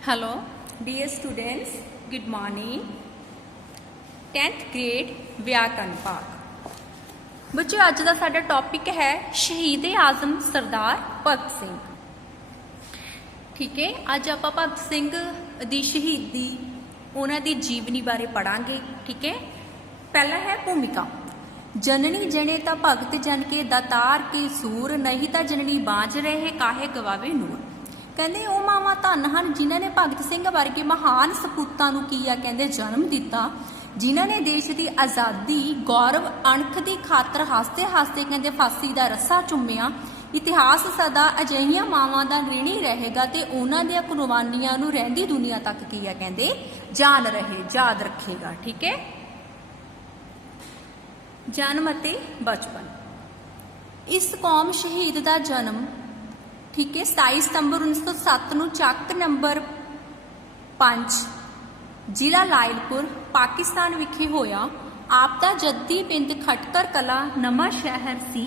Hello, dear students, good morning. 10th grade व्याकरण भाग। बच्चों अज का साडा टॉपिक है शहीद आजम सरदार भगत सिंह। ठीक है, अज आप भगत सिंह दी शहीदी उन्हां दी जीवनी बारे पढ़ांगे। ठीक है, पहला है भूमिका। जननी जने ता भगत जन के दातार के सूर, नहीं ता जननी बाँझ रहे काहे गवावे नूर। कहते वो मावां धन हन जिन्हां ने भगत सिंह वर्गे महान सपूतां नूं कीया कहते जन्म दिता, जिन्हां ने देश की आज़ादी गौरव अणख की खातर हसते हसते कहते फांसी का रस्सा चुम्मिया। इतिहास सदा अजिहियां मावां दा ऋणी रहेगा ते उन्हां दियां कुर्बानियां नूं रहिंदी दुनिया तक कीया कहते जान रहे याद रखेगा। ठीक है, जन्म अते बचपन। इस कौम शहीद का जन्म ठीक है 27 सितंबर 1907 ਨੂੰ ਚੱਕ ਨੰਬਰ 5 ਜ਼ਿਲ੍ਹਾ ਲਾਇਲਪੁਰ ਪਾਕਿਸਤਾਨ ਵਿਖੇ ਹੋਇਆ। ਆਪ ਦਾ ਜੱਦੀ ਪਿੰਡ ਖਟਕਰ ਕਲਾ ਨਵਾਂ ਸ਼ਹਿਰ ਸੀ।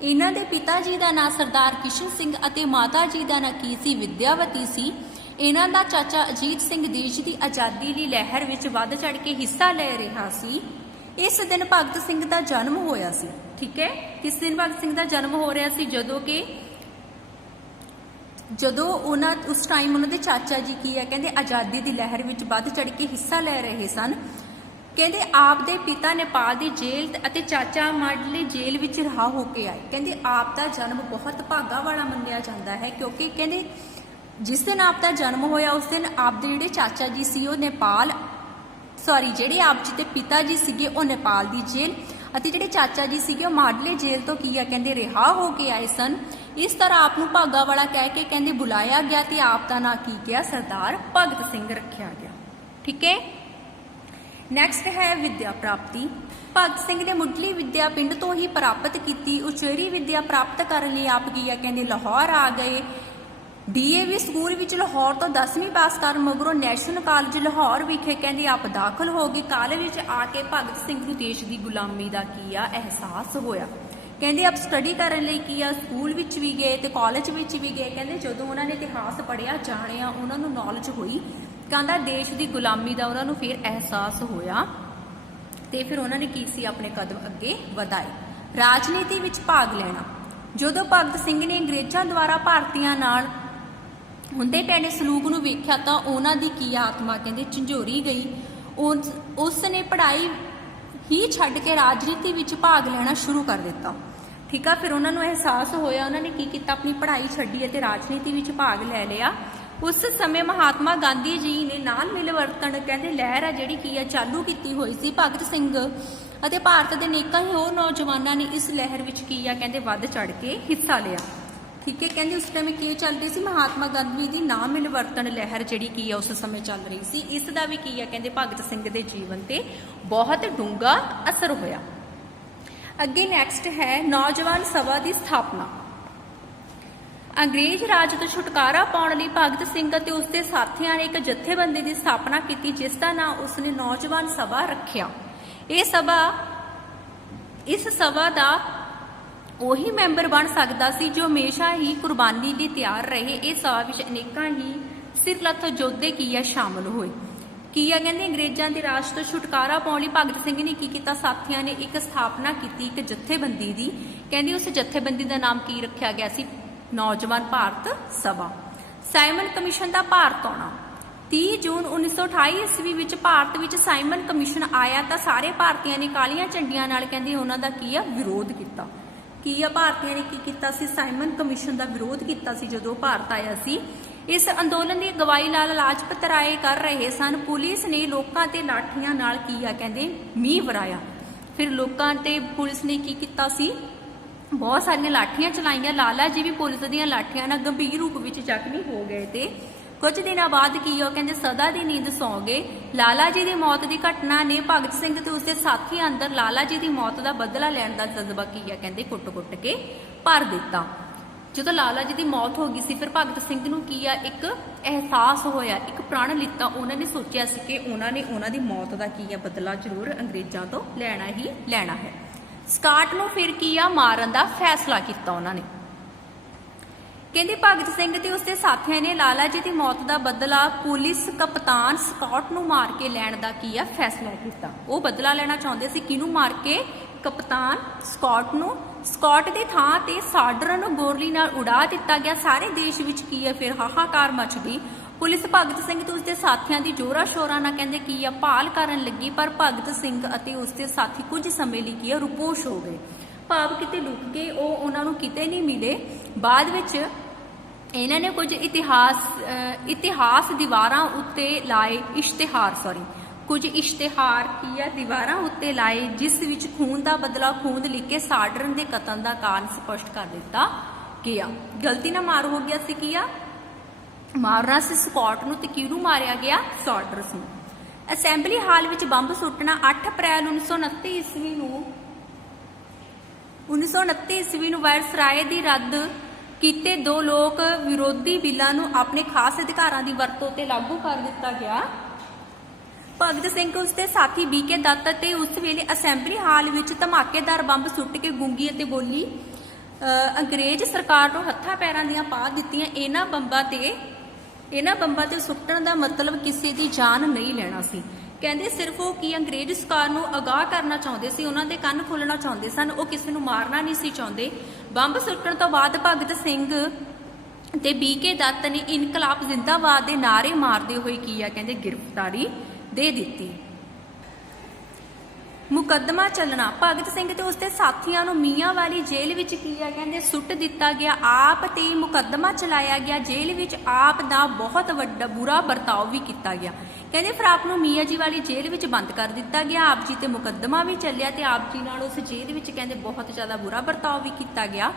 ਇਹਨਾਂ ਦੇ ਪਿਤਾ ਜੀ ਦਾ ਨਾਂ ਸਰਦਾਰ ਕਿਸ਼ਨ ਸਿੰਘ ਅਤੇ ਮਾਤਾ ਜੀ ਦਾ ਨਾਂ ਕੀ ਸੀ ਵਿਦਿਆਵਤੀ ਸੀ। ਇਹਨਾਂ ਦਾ ਚਾਚਾ ਅਜੀਤ ਸਿੰਘ ਦੇਸ਼ ਦੀ ਆਜ਼ਾਦੀ ਦੀ ਲਹਿਰ ਵਿੱਚ ਵੱਧ ਚੜ ਕੇ ਹਿੱਸਾ ਲੈ ਰਿਹਾ ਸੀ। ਇਸ ਦਿਨ ਭਗਤ ਸਿੰਘ ਦਾ ਜਨਮ ਹੋਇਆ ਸੀ। ਠੀਕ ਹੈ, ਕਿਸ ਦਿਨ ਭਗਤ ਸਿੰਘ ਦਾ ਜਨਮ ਹੋ ਰਿਹਾ ਸੀ? ਜਦੋਂ उस टाइम उन्होंने चाचा जी की है कहते आज़ादी की लहर में बढ़ चढ़ के हिस्सा ले रहे सन। कहते आप दे पिता नेपाल की जेल अते चाचा माडले जेल में रहा होके आए। कहते आप का जन्म बहुत भागा वाला मन्निया जाता है, क्योंकि कहते जिस दिन आप का जन्म होया उस दिन आप दे जिहड़े चाचा जी सी वो नेपाल जिहड़े आप जी के पिता जी सीगे वो नेपाल की जेल ਅਤੇ ਜਿਹੜੇ ਚਾਚਾ ਜੀ ਸੀਗੇ ਉਹ ਮਾਡਲੇ ਜੇਲ੍ਹ ਤੋਂ ਕੀ ਆ ਕਹਿੰਦੇ ਰਿਹਾ ਹੋ ਕੇ ਆਏ ਸਨ। ਇਸ ਤਰ੍ਹਾਂ ਆਪ ਨੂੰ ਭਾਗਾ ਵਾਲਾ ਕਹਿ ਕੇ ਕਹਿੰਦੇ ਬੁਲਾਇਆ ਗਿਆ ਤੇ ਆਪ ਦਾ ਨਾਂ ਕੀ ਗਿਆ ਸਰਦਾਰ ਭਗਤ ਸਿੰਘ ਰੱਖਿਆ ਗਿਆ। ਠੀਕ ਹੈ, ਨੈਕਸਟ ਹੈ ਵਿਦਿਆ ਪ੍ਰਾਪਤੀ। ਭਗਤ ਸਿੰਘ ਨੇ ਮੁੱਢਲੀ ਵਿਦਿਆ ਪਿੰਡ ਤੋਂ ਹੀ ਪ੍ਰਾਪਤ ਕੀਤੀ। ਉਚੇਰੀ ਵਿਦਿਆ ਪ੍ਰਾਪਤ ਕਰਨ ਲਈ ਆਪ ਕੀ ਆ ਕਹਿੰਦੇ ਲਾਹੌਰ ਆ ਗਏ। ਡੀਏਵੀ ਸਕੂਲ ਵਿੱਚ ਲਾਹੌਰ ਤੋਂ 10ਵੀਂ ਪਾਸ ਕਰਨ ਮਗਰੋਂ ਨੈਸ਼ਨਲ ਕਾਲਜ ਲਾਹੌਰ ਵਿਖੇ ਕਹਿੰਦੇ ਆਪ ਦਾਖਲ ਹੋ ਗਏ। ਕਾਲਜ ਵਿੱਚ ਆ ਕੇ ਭਗਤ ਸਿੰਘ ਨੂੰ ਦੇਸ਼ ਦੀ ਗੁਲਾਮੀ ਦਾ ਕੀ ਆ ਅਹਿਸਾਸ ਹੋਇਆ। ਕਹਿੰਦੇ ਆਪ ਸਟੱਡੀ ਕਰਨ ਲਈ ਕੀ ਆ ਸਕੂਲ ਵਿੱਚ ਵੀ ਗਏ ਤੇ ਕਾਲਜ ਵਿੱਚ ਵੀ ਗਏ। ਕਹਿੰਦੇ ਜਦੋਂ ਉਹਨਾਂ ਨੇ ਇਤਿਹਾਸ ਪੜ੍ਹਿਆ ਜਾਣਿਆ ਉਹਨਾਂ ਨੂੰ ਨੌਲੇਜ ਹੋਈ, ਕਹਿੰਦਾ ਦੇਸ਼ ਦੀ ਗੁਲਾਮੀ ਦਾ ਉਹਨਾਂ ਨੂੰ ਫਿਰ ਅਹਿਸਾਸ ਹੋਇਆ ਤੇ ਫਿਰ ਉਹਨਾਂ ਨੇ ਕੀ ਸੀ ਆਪਣੇ ਕਦਮ ਅੱਗੇ ਵਧਾਏ। ਰਾਜਨੀਤੀ ਵਿੱਚ ਭਾਗ ਲੈਣਾ। ਜਦੋਂ ਭਗਤ ਸਿੰਘ ਨੇ ਅੰਗਰੇਜ਼ਾਂ ਦੁਆਰਾ ਭਾਰਤੀਆਂ ਨਾਲ ਹੁੰਦੇ ਪੈਣੇ ਸਲੂਕ ਨੂੰ ਵੇਖਿਆ ਤਾਂ ਉਹਨਾਂ ਦੀ ਕੀ ਆਤਮਾ ਕਹਿੰਦੇ ਝੰਜੋਰੀ ਗਈ। ਉਸ ਨੇ ਪੜ੍ਹਾਈ ਹੀ ਛੱਡ ਕੇ ਰਾਜਨੀਤੀ ਵਿੱਚ ਭਾਗ ਲੈਣਾ ਸ਼ੁਰੂ ਕਰ ਦਿੱਤਾ। ਠੀਕ ਆ, ਫਿਰ ਉਹਨਾਂ ਨੂੰ ਅਹਿਸਾਸ ਹੋਇਆ, ਉਹਨਾਂ ਨੇ ਕੀ ਕੀਤਾ ਆਪਣੀ ਪੜ੍ਹਾਈ ਛੱਡੀ ਅਤੇ ਰਾਜਨੀਤੀ ਵਿੱਚ ਭਾਗ ਲੈ ਲਿਆ। ਉਸ ਸਮੇਂ ਮਹਾਤਮਾ ਗਾਂਧੀ ਜੀ ਨੇ ਨਾਲ ਮਿਲਵਰਤਨ ਕਹਿੰਦੇ ਲਹਿਰ ਆ ਜਿਹੜੀ ਕੀ ਆ ਚਾਲੂ ਕੀਤੀ ਹੋਈ ਸੀ। ਭਗਤ ਸਿੰਘ ਅਤੇ ਭਾਰਤ ਦੇ ਅਨੇਕਾਂ ਹੀ ਹੋਰ ਨੌਜਵਾਨਾਂ ਨੇ ਇਸ ਲਹਿਰ ਵਿੱਚ ਕੀ ਆ ਕਹਿੰਦੇ ਵੱਧ ਚੜ ਕੇ ਹਿੱਸਾ ਲਿਆ। ठीक है, कहते उस टाइम की चल रही सी महात्मा गांधी की ना मिलवरतन लहर जी की उस समय चल रही सी। इसका भी की है कहते भगत सिंह के जीवन से बहुत डूंगा असर होया। अगे नैक्सट है नौजवान सभा की स्थापना। अंग्रेज राज तो छुटकारा पाने लई भगत सिंह ते उसके साथियों ने एक जथेबंदी की स्थापना की, जिसका नाम उसने नौजवान सभा रखिया। इस सभा का ਉਹੀ ਮੈਂਬਰ ਬਣ ਸਕਦਾ ਸੀ ਜੋ ਹਮੇਸ਼ਾ ਹੀ ਕੁਰਬਾਨੀ ਲਈ ਤਿਆਰ ਰਹੇ। ਇਹ ਸਭਾ ਵਿੱਚ ਅਨੇਕਾਂ ਹੀ ਸਿਰਲੱਥ ਯੋਧੇ ਕੀ ਆ ਸ਼ਾਮਲ ਹੋਏ। ਕੀ ਆ ਕਹਿੰਦੇ ਅੰਗਰੇਜ਼ਾਂ ਦੇ ਰਾਜ ਤੋਂ ਛੁਟਕਾਰਾ ਪਾਉਣ ਲਈ ਭਗਤ ਸਿੰਘ ਨੇ ਕੀ ਕੀਤਾ, ਸਾਥੀਆਂ ਨੇ ਇੱਕ ਸਥਾਪਨਾ ਕੀਤੀ ਇੱਕ ਜਥੇਬੰਦੀ ਦੀ। ਕਹਿੰਦੇ ਉਸ ਜਥੇਬੰਦੀ ਦਾ ਨਾਮ ਕੀ ਰੱਖਿਆ ਗਿਆ ਸੀ? ਨੌਜਵਾਨ ਭਾਰਤ ਸਭਾ। ਸਾਈਮਨ ਕਮਿਸ਼ਨ ਦਾ ਭਾਰਤ ਆਉਣਾ। 30 ਜੂਨ 1928 ਈਸਵੀ ਵਿੱਚ ਭਾਰਤ ਵਿੱਚ ਸਾਈਮਨ ਕਮਿਸ਼ਨ ਆਇਆ ਤਾਂ ਸਾਰੇ ਭਾਰਤੀਆਂ ਨੇ ਕਾਲੀਆਂ ਝੰਡੀਆਂ ਨਾਲ ਕਹਿੰਦੇ ਉਹਨਾਂ ਦਾ ਕੀ ਆ ਵਿਰੋਧ ਕੀਤਾ। ਕੀ ਆ ਭਾਰਤੀਆਂ ਨੇ ਕੀ ਕੀਤਾ ਸੀ? ਸਾਈਮਨ ਕਮਿਸ਼ਨ ਦਾ ਵਿਰੋਧ ਕੀਤਾ ਸੀ ਜਦੋਂ ਭਾਰਤ ਆਇਆ ਸੀ। ਇਸ ਅੰਦੋਲਨ ਦੀ ਅਗਵਾਈ ਲਾਲਾ ਲਾਜਪਤ ਰਾਏ ਕਰ ਰਹੇ ਸਨ। ਪੁਲਿਸ ਨੇ ਲੋਕਾਂ ਤੇ ਲਾਠੀਆਂ ਨਾਲ ਕੀ ਆ ਕਹਿੰਦੇ ਮੀਂਹ ਵਰਾਇਆ। ਫਿਰ ਲੋਕਾਂ ਤੇ ਪੁਲਿਸ ਨੇ ਕੀ ਕੀਤਾ ਸੀ? ਬਹੁਤ ਸਾਰੀਆਂ ਲਾਠੀਆਂ ਚਲਾਈਆਂ। ਲਾਲਾ ਜੀ ਵੀ ਪੁਲਿਸ ਦੀਆਂ ਲਾਠੀਆਂ ਨਾਲ ਗੰਭੀਰ ਰੂਪ ਵਿੱਚ ਜ਼ਖਮੀ ਹੋ ਗਏ ਤੇ ਕੁਝ ਦਿਨਾਂ ਬਾਅਦ ਕੀ ਉਹ ਕਹਿੰਦੇ ਸਦਾ ਦੀ ਨੀਂਦ ਸੌਂ ਗਏ। ਲਾਲਾ ਜੀ ਦੀ ਮੌਤ ਦੀ ਘਟਨਾ ਨੇ ਭਗਤ ਸਿੰਘ ਤੇ ਉਸਦੇ ਸਾਥੀ ਅੰਦਰ ਲਾਲਾ ਜੀ ਦੀ ਮੌਤ ਦਾ ਬਦਲਾ ਲੈਣ ਦਾ ਜਜ਼ਬਾ ਕੀ ਆ ਕਹਿੰਦੇ ਕੁੱਟ-ਕੁੱਟ ਕੇ ਭਰ ਦਿੱਤਾ। ਜਦੋਂ ਲਾਲਾ ਜੀ ਦੀ ਮੌਤ ਹੋ ਗਈ ਸੀ ਫਿਰ ਭਗਤ ਸਿੰਘ ਨੂੰ ਕੀ ਆ ਇੱਕ ਅਹਿਸਾਸ ਹੋਇਆ, ਇੱਕ ਪ੍ਰਣ ਲਿੱਤਾ। ਉਹਨਾਂ ਨੇ ਸੋਚਿਆ ਸੀ ਕਿ ਉਹਨਾਂ ਨੇ ਉਹਨਾਂ ਦੀ ਮੌਤ ਦਾ ਕੀ ਆ ਬਦਲਾ ਜ਼ਰੂਰ ਅੰਗਰੇਜ਼ਾਂ ਤੋਂ ਲੈਣਾ ਹੀ ਲੈਣਾ ਹੈ। ਸਕਾਟ ਨੂੰ ਫਿਰ ਕੀ ਆ ਮਾਰਨ ਦਾ ਫੈਸਲਾ ਕੀਤਾ ਉਹਨਾਂ ਨੇ। ਕਹਿੰਦੇ ਭਗਤ ਸਿੰਘ ਤੇ ਉਸਦੇ ਸਾਥੀਆਂ ਨੇ ਲਾਲਾ ਜੀ ਦੀ ਮੌਤ ਦਾ ਬਦਲਾ ਪੁਲਿਸ ਕਪਤਾਨ ਸਕਾਟ ਨੂੰ ਮਾਰ ਕੇ ਲੈਣ ਦਾ ਕੀ ਆ ਫੈਸਲਾ ਕੀਤਾ। ਉਹ ਬਦਲਾ ਲੈਣਾ ਚਾਹੁੰਦੇ ਸੀ, ਕਿਹਨੂੰ ਮਾਰ ਕੇ? ਕਪਤਾਨ ਸਕਾਟ ਨੂੰ। ਸਕਾਟ ਦੀ ਥਾਂ ਤੇ ਸਾਡਰਨ ਨੂੰ ਗੋਰਲੀ ਨਾਲ ਉਡਾ ਦਿੱਤਾ ਗਿਆ। ਸਾਰੇ ਦੇਸ਼ ਵਿੱਚ ਕੀ ਆ ਫਿਰ ਹਾਹਾਕਾਰ ਮਚਦੀ। ਪੁਲਿਸ ਭਗਤ ਸਿੰਘ ਤੇ ਉਸਦੇ ਸਾਥੀਆਂ ਦੀ ਜੋਰਾ ਸ਼ੋਰਾਂ ਨਾਲ ਕਹਿੰਦੇ ਕੀ ਆ ਭਾਲ ਕਰਨ ਲੱਗੀ, ਪਰ ਭਗਤ ਸਿੰਘ ਅਤੇ ਉਸਦੇ ਸਾਥੀ ਕੁਝ ਸਮੇਂ ਲਈ ਕੀ ਆ ਰੁਪੋਸ਼ ਹੋ ਗਏ, ਭਾਵ ਕਿਤੇ ਲੁਕ ਗਏ, ਉਹ ਉਹਨਾਂ ਨੂੰ ਕਿਤੇ ਨਹੀਂ ਮਿਲੇ। ਬਾਅਦ ਵਿੱਚ ਇਹਨਾਂ ਨੇ ਕੁਝ ਇਤਿਹਾਸ ਦੀਵਾਰਾਂ ਉੱਤੇ ਲਾਏ ਕੁਝ ਇਸ਼ਤਿਹਾਰ ਕੀ ਆ ਦੀਵਾਰਾਂ ਉੱਤੇ ਲਾਏ, ਜਿਸ ਵਿੱਚ ਖੂਨ ਦਾ ਬਦਲਾ ਖੂਨ ਲਿਖ ਕੇ ਸਾਡਰਨ ਦੇ ਕਤਲ ਦਾ ਕਾਰਨ ਸਪਸ਼ਟ ਕਰ ਦਿੱਤਾ ਗਿਆ। ਗਲਤੀ ਨਾਲ ਮਾਰ ਹੋ ਗਿਆ ਸੀ, ਕੀ ਆ ਮਾਰਨਾ ਸੀ ਸਕਾਟ ਨੂੰ, ਤੇ ਕਿਹਨੂੰ ਮਾਰਿਆ ਗਿਆ? ਸਾਡਰਸ ਨੂੰ। ਅਸੈਂਬਲੀ ਹਾਲ ਵਿੱਚ ਬੰਬ ਸੁੱਟਣਾ 8 ਅਪ੍ਰੈਲ 1929 ਈਸਵੀ ਨੂੰ ਵਾਇਸਰਾਏ ਦੀ ਰੱਦ ਕੀਤੇ 2 ਲੋਕ ਵਿਰੋਧੀ ਬਿੱਲਾਂ ਨੂੰ ਆਪਣੇ ਖਾਸ ਅਧਿਕਾਰਾਂ ਦੀ ਵਰਤੋਂ ਤੇ ਲਾਗੂ ਕਰ ਦਿੱਤਾ ਗਿਆ। ਭਗਤ ਸਿੰਘ ਉਸਦੇ ਸਾਥੀ ਬੀਕੇ ਦੱਤ ਤੇ ਉਸ ਵੇਲੇ ਅਸੈਂਬਲੀ ਹਾਲ ਵਿੱਚ ਧਮਾਕੇਦਾਰ ਬੰਬ ਸੁੱਟ ਕੇ ਗੂੰਗੀ ਅਤੇ ਬੋਲੀ ਅੰਗਰੇਜ਼ ਸਰਕਾਰ ਨੂੰ ਹੱਥਾਂ ਪੈਰਾਂ ਦੀਆਂ ਪਾ ਦਿੱਤੀਆਂ। ਇਹਨਾਂ ਬੰਬਾਂ ਤੇ ਸੁੱਟਣ ਦਾ ਮਤਲਬ ਕਿਸੇ ਦੀ ਜਾਨ ਨਹੀਂ ਲੈਣਾ ਸੀ। ਕਹਿੰਦੇ ਸਿਰਫ ਉਹ ਕੀ ਅੰਗਰੇਜ਼ ਸਰਕਾਰ ਨੂੰ ਅਗਾਹ ਕਰਨਾ ਚਾਹੁੰਦੇ ਸੀ, ਉਹਨਾਂ ਦੇ ਕੰਨ ਖੋਲਣਾ ਚਾਹੁੰਦੇ ਸਨ, ਉਹ ਕਿਸੇ ਨੂੰ ਮਾਰਨਾ ਨਹੀਂ ਸੀ ਚਾਹੁੰਦੇ। ਬੰਬ ਸੁੱਟਣ ਤੋਂ ਬਾਅਦ ਭਗਤ ਸਿੰਘ ਤੇ ਬੀਕੇ ਦੱਤ ਨੇ ਇਨਕਲਾਬ ਜ਼ਿੰਦਾਬਾਦ ਦੇ ਨਾਅਰੇ ਮਾਰਦੇ ਹੋਏ ਕੀ ਆ ਕਹਿੰਦੇ ਗ੍ਰਿਫਤਾਰੀ ਦੇ ਦਿੱਤੀ। ਮੁਕੱਦਮਾ ਚੱਲਣਾ ਭਗਤ ਸਿੰਘ ਤੇ ਉਸਦੇ ਸਾਥੀਆਂ ਨੂੰ ਮੀਆਂ ਵਾਲੀ ਜੇਲ੍ਹ ਵਿੱਚ ਕੀ ਆ ਕਹਿੰਦੇ ਸੁੱਟ ਦਿੱਤਾ ਗਿਆ। ਆਪ ਤੇ ਮੁਕੱਦਮਾ ਚਲਾਇਆ ਗਿਆ। ਜੇਲ੍ਹ ਵਿੱਚ ਆਪ ਦਾ ਬਹੁਤ ਵੱਡਾ ਬੁਰਾ ਵਰਤਾਓ ਵੀ ਕੀਤਾ ਗਿਆ। ਕਹਿੰਦੇ ਫਿਰ ਆਪ ਨੂੰ ਮੀਆਂ ਜੀ ਵਾਲੀ ਜੇਲ੍ਹ ਵਿੱਚ ਬੰਦ ਕਰ ਦਿੱਤਾ ਗਿਆ। ਆਪ ਜੀ ਤੇ ਮੁਕੱਦਮਾ ਵੀ ਚੱਲਿਆ ਤੇ ਆਪ ਜੀ ਨਾਲ ਉਸ ਜੇਲ੍ਹ ਵਿੱਚ ਕਹਿੰਦੇ ਬਹੁਤ ਜ਼ਿਆਦਾ ਬੁਰਾ ਵਰਤਾਓ ਵੀ ਕੀਤਾ ਗਿਆ।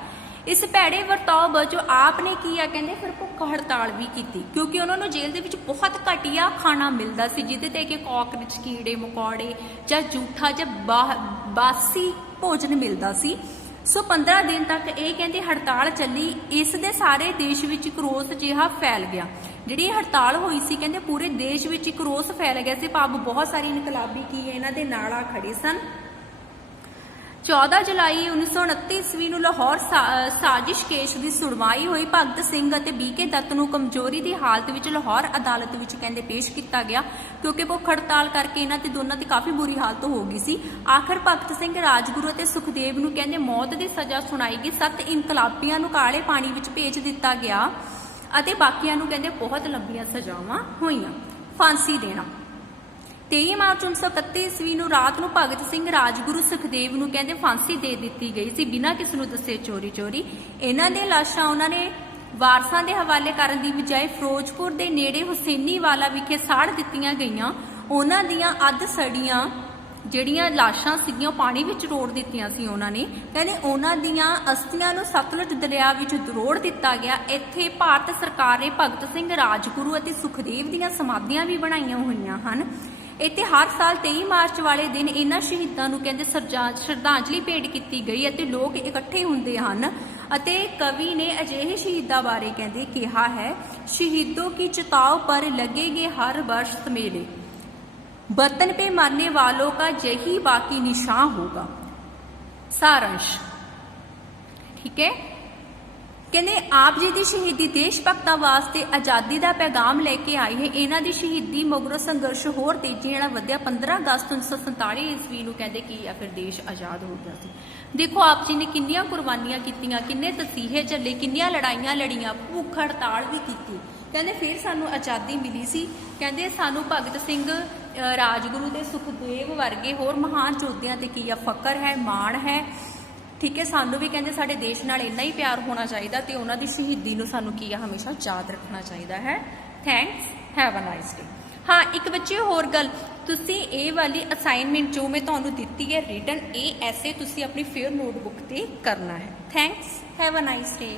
ਇਸ ਭੈੜੇ ਵਰਤਾਓ ਵਜੋਂ ਆਪ ਨੇ ਕੀ ਆ ਕਹਿੰਦੇ ਫਿਰ ਭੁੱਖ ਹੜਤਾਲ ਵੀ ਕੀਤੀ, ਕਿਉਂਕਿ ਉਹਨਾਂ ਨੂੰ ਜੇਲ੍ਹ ਦੇ ਵਿੱਚ ਬਹੁਤ ਘਟੀਆ ਖਾਣਾ ਮਿਲਦਾ ਸੀ, ਜਿਹਦੇ ਤੇ ਕਿ ਕਾਕਰੋਚ, ਕੀੜੇ ਮਕੌੜੇ ਜਾਂ ਜੂਠਾ ਜਾਂ ਬਾਸੀ ਭੋਜਨ ਮਿਲਦਾ ਸੀ। ਸੋ 15 ਦਿਨ ਤੱਕ ਇਹ ਕਹਿੰਦੇ ਹੜਤਾਲ ਚੱਲੀ। ਇਸ ਦੇ ਸਾਰੇ ਦੇਸ਼ ਵਿੱਚ ਇੱਕ ਰੋਸ ਜਿਹਾ ਫੈਲ ਗਿਆ। ਜਿਹੜੀ ਹੜਤਾਲ ਹੋਈ ਸੀ ਕਹਿੰਦੇ ਪੂਰੇ ਦੇਸ਼ ਵਿੱਚ ਇੱਕ ਰੋਸ ਫੈਲ ਗਿਆ ਸੀ, ਭਾਵ ਬਹੁਤ ਸਾਰੇ ਇਨਕਲਾਬੀ ਕੀ ਇਹਨਾਂ ਦੇ ਨਾਲ ਆ ਖੜੇ ਸਨ। 14 ਜੁਲਾਈ 1929 ਈਸਵੀ ਨੂੰ ਲਾਹੌਰ ਸਾਜ਼ਿਸ਼ ਕੇਸ ਦੀ ਸੁਣਵਾਈ ਹੋਈ। ਭਗਤ ਸਿੰਘ ਅਤੇ ਬੀਕੇ ਦੱਤ ਨੂੰ ਕਮਜ਼ੋਰੀ ਦੀ ਹਾਲਤ ਵਿੱਚ ਲਾਹੌਰ ਅਦਾਲਤ ਵਿੱਚ ਕਹਿੰਦੇ ਪੇਸ਼ ਕੀਤਾ ਗਿਆ, ਕਿਉਂਕਿ ਭੁੱਖ ਹੜਤਾਲ ਕਰਕੇ ਇਹਨਾਂ ਤੇ ਦੋਨਾਂ ਦੀ ਕਾਫੀ ਬੁਰੀ ਹਾਲਤ ਹੋ ਗਈ ਸੀ। ਆਖਰ ਭਗਤ ਸਿੰਘ, ਰਾਜਗੁਰੂ ਅਤੇ ਸੁਖਦੇਵ ਨੂੰ ਕਹਿੰਦੇ ਮੌਤ ਦੀ ਸਜ਼ਾ ਸੁਣਾਈ ਗਈ। 7 ਇਨਕਲਾਬੀਆਂ ਨੂੰ ਕਾਲੇ ਪਾਣੀ ਵਿੱਚ ਭੇਜ ਦਿੱਤਾ ਗਿਆ ਅਤੇ ਬਾਕੀਆਂ ਨੂੰ ਕਹਿੰਦੇ ਬਹੁਤ ਲੰਬੀਆਂ ਸਜ਼ਾਵਾਂ ਹੋਈਆਂ। ਫਾਂਸੀ ਦੇਣਾ 23 ਮਾਰਚ 1931 ਈਸਵੀ ਨੂੰ ਰਾਤ ਨੂੰ ਭਗਤ ਸਿੰਘ, ਰਾਜਗੁਰੂ, ਸੁਖਦੇਵ ਨੂੰ ਕਹਿੰਦੇ ਫਾਂਸੀ ਦੇ ਦਿੱਤੀ ਗਈ ਸੀ, ਬਿਨਾਂ ਕਿਸੇ ਨੂੰ ਦੱਸੇ ਚੋਰੀ। ਇਹਨਾਂ ਦੇ ਲਾਸ਼ਾਂ ਉਹਨਾਂ ਨੇ ਵਾਰਸਾਂ ਦੇ ਹਵਾਲੇ ਕਰਨ ਦੀ ਬਜਾਏ ਫਿਰੋਜ਼ਪੁਰ ਦੇ ਨੇੜੇ ਹੁਸੈਨੀਵਾਲਾ ਵਿਖੇ ਸਾੜ ਦਿੱਤੀਆਂ ਗਈਆਂ। ਉਹਨਾਂ ਦੀਆਂ ਅੱਧ ਸੜੀਆਂ ਜਿਹੜੀਆਂ ਲਾਸ਼ਾਂ ਸੀਗੀਆਂ ਪਾਣੀ ਵਿੱਚ ਰੋੜ ਦਿੱਤੀਆਂ ਸੀ ਉਹਨਾਂ ਨੇ। ਕਹਿੰਦੇ ਉਹਨਾਂ ਦੀਆਂ ਅਸਥੀਆਂ ਨੂੰ ਸਤਲੁਜ ਦਰਿਆ ਵਿੱਚ ਰੋੜ ਦਿੱਤਾ ਗਿਆ। ਇੱਥੇ ਭਾਰਤ ਸਰਕਾਰ ਨੇ ਭਗਤ ਸਿੰਘ, ਰਾਜਗੁਰੂ ਅਤੇ ਸੁਖਦੇਵ ਦੀਆਂ ਸਮਾਧੀਆਂ ਵੀ ਬਣਾਈਆਂ ਹੋਈਆਂ ਹਨ। ਇੱਥੇ ਹਰ ਸਾਲ 23 ਮਾਰਚ ਵਾਲੇ ਦਿਨ ਇਹਨਾਂ ਸ਼ਹੀਦਾਂ ਨੂੰ ਕਹਿੰਦੇ ਸ਼ਰਧਾਂਜਲੀ ਭੇਟ ਕੀਤੀ ਗਈ ਅਤੇ ਲੋਕ ਇਕੱਠੇ ਹੁੰਦੇ ਹਨ। ਅਤੇ ਕਵੀ ਨੇ ਅਜਿਹੇ ਸ਼ਹੀਦਾਂ ਬਾਰੇ ਕਹਿੰਦੇ ਕਿਹਾ ਹੈ, ਸ਼ਹੀदों की चिताओं पर लगेंगे हर वर्ष मेले, वतन पे मरने वालों का यही बाकी निशान होगा। सारांश ठीक है। ਕਹਿੰਦੇ ਆਪ ਜੀ ਦੀ ਸ਼ਹੀਦੀ ਦੇਸ਼ ਭਗਤਾਂ ਵਾਸਤੇ ਆਜ਼ਾਦੀ ਦਾ ਪੈਗਾਮ ਲੈ ਕੇ ਆਈ ਹੈ। ਇਹਨਾਂ ਦੀ ਸ਼ਹੀਦੀ ਮਗਰੋਂ ਸੰਘਰਸ਼ ਹੋਰ ਤੇਜ਼ੀ ਨਾਲ ਵਧਿਆ। 15 ਅਗਸਤ 1947 ਈਸਵੀ ਨੂੰ ਕਹਿੰਦੇ ਕੀ ਆ ਫਿਰ ਦੇਸ਼ ਆਜ਼ਾਦ ਹੋ ਗਿਆ ਸੀ। ਦੇਖੋ ਆਪ ਜੀ ਨੇ ਕਿੰਨੀਆਂ ਕੁਰਬਾਨੀਆਂ ਕੀਤੀਆਂ, ਕਿੰਨੇ ਤਸੀਹੇ ਝੱਲੇ, ਕਿੰਨੀਆਂ ਲੜਾਈਆਂ ਲੜੀਆਂ, ਭੁੱਖ ਹੜਤਾਲ ਵੀ ਕੀਤੀ। ਕਹਿੰਦੇ ਫਿਰ ਸਾਨੂੰ ਆਜ਼ਾਦੀ ਮਿਲੀ ਸੀ। ਕਹਿੰਦੇ ਸਾਨੂੰ ਭਗਤ ਸਿੰਘ, ਰਾਜਗੁਰੂ ਤੇ ਸੁਖਦੇਵ ਵਰਗੇ ਹੋਰ ਮਹਾਨ ਯੋਧਿਆਂ ਤੇ ਕੀ ਆ ਫਕਰ ਹੈ, ਮਾਣ ਹੈ। ਠੀਕ ਹੈ, ਸਾਨੂੰ ਵੀ ਕਹਿੰਦੇ ਸਾਡੇ ਦੇਸ਼ ਨਾਲ ਇੰਨਾ ਹੀ ਪਿਆਰ ਹੋਣਾ ਚਾਹੀਦਾ ਤੇ ਉਹਨਾਂ ਦੀ ਸ਼ਹੀਦੀ ਨੂੰ ਸਾਨੂੰ ਕੀ ਆ ਹਮੇਸ਼ਾ ਯਾਦ ਰੱਖਣਾ ਚਾਹੀਦਾ ਹੈ। Thanks, have a nice day. ਹਾਂ, ਇੱਕ ਬੱਚੇ ਹੋਰ ਗੱਲ, ਤੁਸੀਂ ਇਹ ਵਾਲੀ ਅਸਾਈਨਮੈਂਟ ਜੋ ਮੈਂ ਤੁਹਾਨੂੰ ਦਿੱਤੀ ਹੈ ਰਿਟਨ, ਇਹ ਐਸੇ ਤੁਸੀਂ ਆਪਣੀ ਫੇਅਰ ਨੋਟਬੁੱਕ ਤੇ ਕਰਨਾ ਹੈ। Thanks, have a nice day.